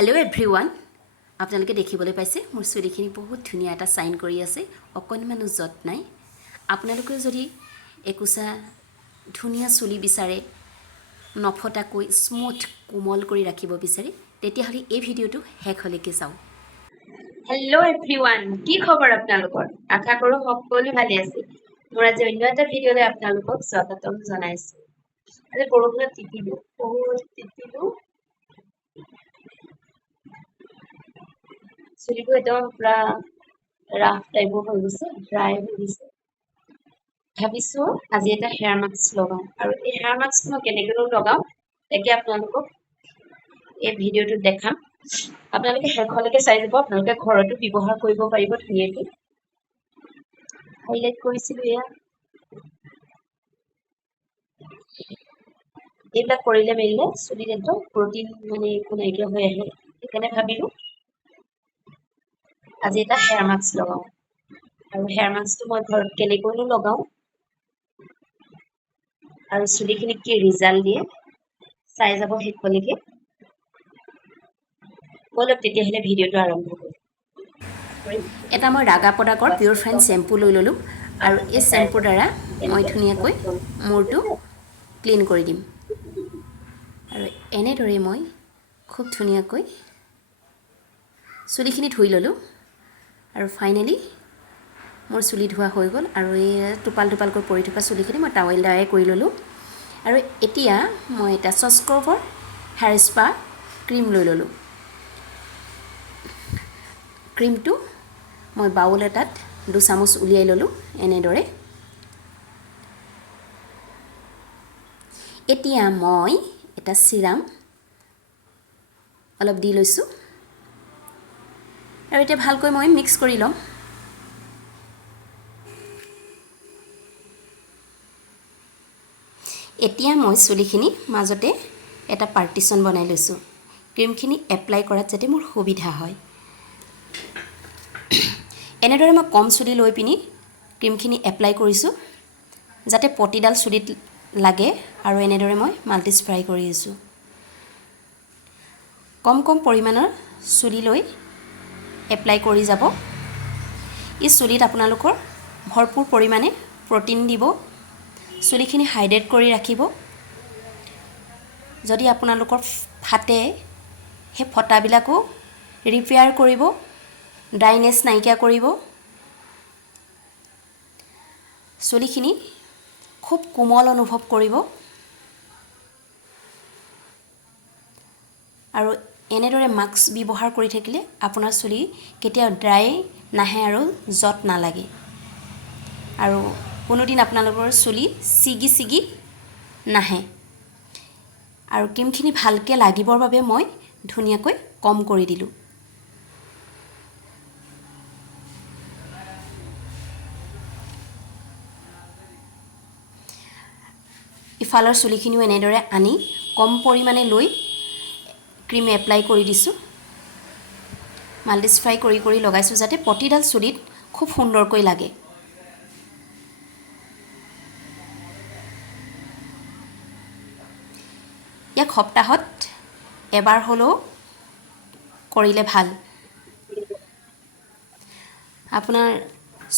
Hello everyone. আপোনালোকে দেখিবলৈ পাইছে মোৰ চুলিখিনি বহুত ধুনীয়া এটা সাইন কৰি আছে অকণমানো জট নাই আপোনালোকে যদি একুছা ধুনীয়া চুলি বিচাৰে নফটাকৈ স্মুথ কোমল কৰি ৰাখিব বিচাৰে তেতিয়াহলে এই ভিডিওটো হেকলৈকে চাও Hello everyone কি খবৰ আপোনালোকৰ আশা কৰো সকলো ভালে আছে মোৰ আজি অন্য এটা ভিডিওলৈ আপোনালোকক স্বাগতম জনাইছো আজি বৰষুণত তিতিলো চুলিটো একদম পুৰা ৰাফ টাইপৰ হৈ গৈছে ড্ৰাই হৈ গৈছে ভাবিছো আজি এটা হেয়াৰ মাস্ক লগাও আৰু এই হেয়াৰ মাস্ক মই কেনেকৈ লগাও তাকে আপোনালোকক এই ভিডিওটো দেখাম আপোনালোকে হেকলৈকে চাই যাব আপোনালোকে ঘৰতো ব্যৱহাৰ কৰিব পাৰিব ধুনীয়াকৈ হাইলাইট কৰিছিলো এয়া এইবিলাক কৰিলে মেলিলে চুলিত একদম প্ৰটিন মানে একো নাইকিয়া হৈ আহে সেইকাৰণে ভাবিলো আজি এটা হেয়াৰ মাস্ক লগাও আৰু হেয়াৰ মাস্কটো মই ঘৰত কেনেকৈ লগাও আৰু চুলিখিনি কি ৰিজাল্ট দিয়ে চাই যাব শেষলৈকে বলক তেতিয়াহ'লে ভিডিওটো আৰম্ভ কৰোঁ এটা মই ৰাগা প্ৰডাক্টৰ পিউৰ ফাইন শ্যাম্পু লৈ ললো আৰু এই শ্যাম্পুৰ দ্বাৰা মই ধুনীয়াকৈ মূৰটো ক্লিন কৰি দিম আৰু এনেদৰে মই খুব ধুনীয়াকৈ চুলিখিনি ধুই ললো আৰু ফাইনালি মোৰ চুলি ধোৱা হৈ গ'ল আৰু এই টুপালকৈ পৰি থকা চুলিখিনি মই টাৱেল দ্বাৰাই কৰি ললো আৰু এতিয়া মই এটা schwarzkopfৰ হেয়াৰ স্পা ক্ৰীম লৈ ললো ক্ৰীমটো মই বাউল এটাত 2 চামুচ উলিয়াই ললো এনেদৰে এতিয়া মই এটা সিৰাম অলপ দি লৈছো আৰু এটা ভালকৈ মই মিক্স কৰি লম এতিয়া মই চুলিখিনি মাজতে এটা পাৰ্টিশন বনাই লৈছো ক্ৰীমখিনি এপ্লাই কৰাত যাতে মোৰ সুবিধা হয় এনেদৰে মই কম চুলি লৈ পিনি ক্ৰীমখিনি এপ্লাই কৰিছো যাতে পটিডাল চুলিত লাগে আৰু এনেদৰে মই মাল্টি স্প্ৰাই কৰি আছো কম পৰিমাণৰ চুলি লৈ এপ্লাই কৰি যাব ই চুলিত আপোনালোকৰ ভৰপুৰ পৰিমাণে প্ৰটিন দিব চুলিখিনি হাইড্ৰেট কৰি ৰাখিব যদি আপোনালোকৰ ফাটে হে ফটাবিলাকো ৰিপেয়াৰ কৰিব ড্ৰাইনেছ নাইকিয়া কৰিব চুলিখিনি খুব কোমল অনুভৱ কৰিব আৰু এনেদৰে মাস্ক ব্যৱহাৰ কৰি থাকিলে আপোনাৰ চুলি কেতিয়াও ড্ৰাই নাহে আৰু জট নালাগে আৰু কোনোদিন আপোনালোকৰ চুলি ছিগি নাহে আৰু ক্ৰীমখিনি ভালকৈ লাগিবৰ বাবে মই ধুনীয়াকৈ কম কৰি দিলো ইফালৰ চুলিখিনিও এনেদৰে আনি কম পৰিমাণে লৈ ক্ৰীম এপ্লাই কৰি দিছো মাল্টি স্প্ৰাই কৰি লগাইছো যাতে পটিডাল চুলিত খুব সুন্দৰকৈ লাগে এক সপ্তাহত এবাৰ হলো কৰিলে ভাল আপোনাৰ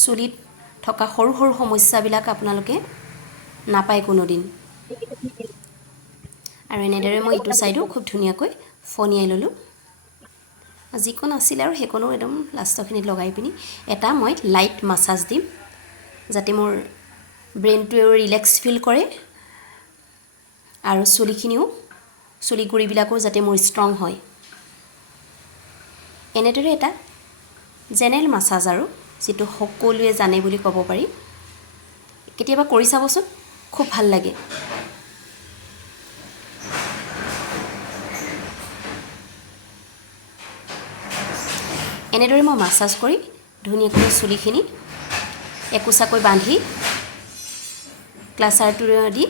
চুলিত থকা সৰু সমস্যাবিলাক আপোনালোকে নাপায় কোনোদিন আৰু এনেদৰে মই ইটো সাইডো খুব ধুনীয়াকৈ ফনিয়াই ললো যিকোন আছিল আৰু হেকনো একদম লাষ্টখিনিত লগাই পিনি এটা মই লাইট মাসাজ দিম যাতে মোৰ ব্ৰেইনটো ৰিলেক্স ফিল কৰে আৰু চুলি গুৰিবিলাকো যাতে মোৰ ষ্ট্ৰং হয় এনেদৰে এটা জেনেৰেল মাসাজ আৰু যেটো সকলোৱে জানে বুলি ক'ব পাৰি কেতিয়াবা কৰি চাবচোন খুব ভাল লাগে এনেদৰে মই মাসাজ কৰি ধুনীয়াকৈ চুলিখিনি একুচাকৈ বান্ধি ক্লাছাৰটো দি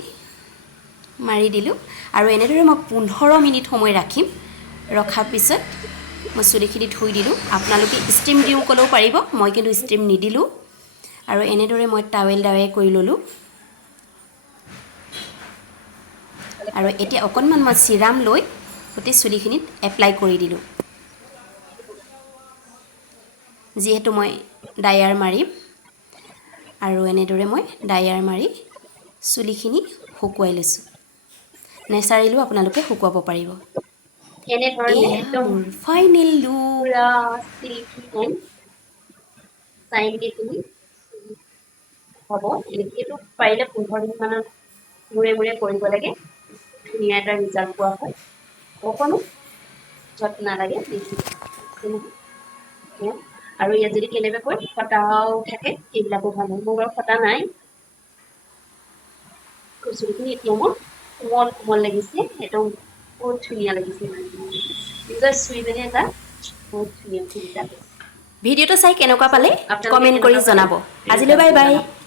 মাৰি দিলো আৰু এনেদৰে মই 15 মিনিট সময় ৰাখিম ৰখাৰ পিছত মই চুলিখিনি ধুই দিলো আপোনালোকে ষ্টিম দিও কলেও পাৰিব মই কিন্তু ষ্টিম নিদিলো আৰু এনেদৰে মই টাৱেল দ্বাৰাই কৰি ললো আৰু এতিয়া অকণমান মই সিৰাম লৈ গোটেই চুলিখিনিত এপ্লাই কৰি দিলো যিহেতু মই ডায়াৰ মাৰিম আৰু এনেদৰে মই ডায়াৰ মাৰি চুলিখিনি শুকুৱাই লৈছোঁ নেচাৰেলিও আপোনালোকে শুকুৱাব পাৰিব এনেধৰণে এয়া একদম মোৰ ফাইনেল লুক পুৰা চিল্কি এণ্ড চাইনলি তুমি হ'ব এইটো পাৰিলে 15 দিনমানৰ মূৰে মূৰে কৰিব লাগে ধুনীয়া এটা ৰিজাল্ট পোৱা হয় অকণো যত্ন নালাগে বেছি আৰু ইয়াত যদি কেনেবাকৈ ফটাও থাকে এইবিলাকো ভাল হয় মোৰ বাৰু ফটা নাই চুলিখিনি এতিয়া মোৰ কোমল কোমল লাগিছে একদম বহুত ধুনীয়া লাগিছে নিজৰ চুই পিনে এটা বহুত ধুনীয়া ফিল এটা হৈছে ভিডিঅ'টো চাই কেনেকুৱা চ' পালে আপোনালোকে কমেণ্ট কৰি কেনেকুৱা পালে জনাব আজিলৈ বাই ৰিজাল্টটো বাই জনাব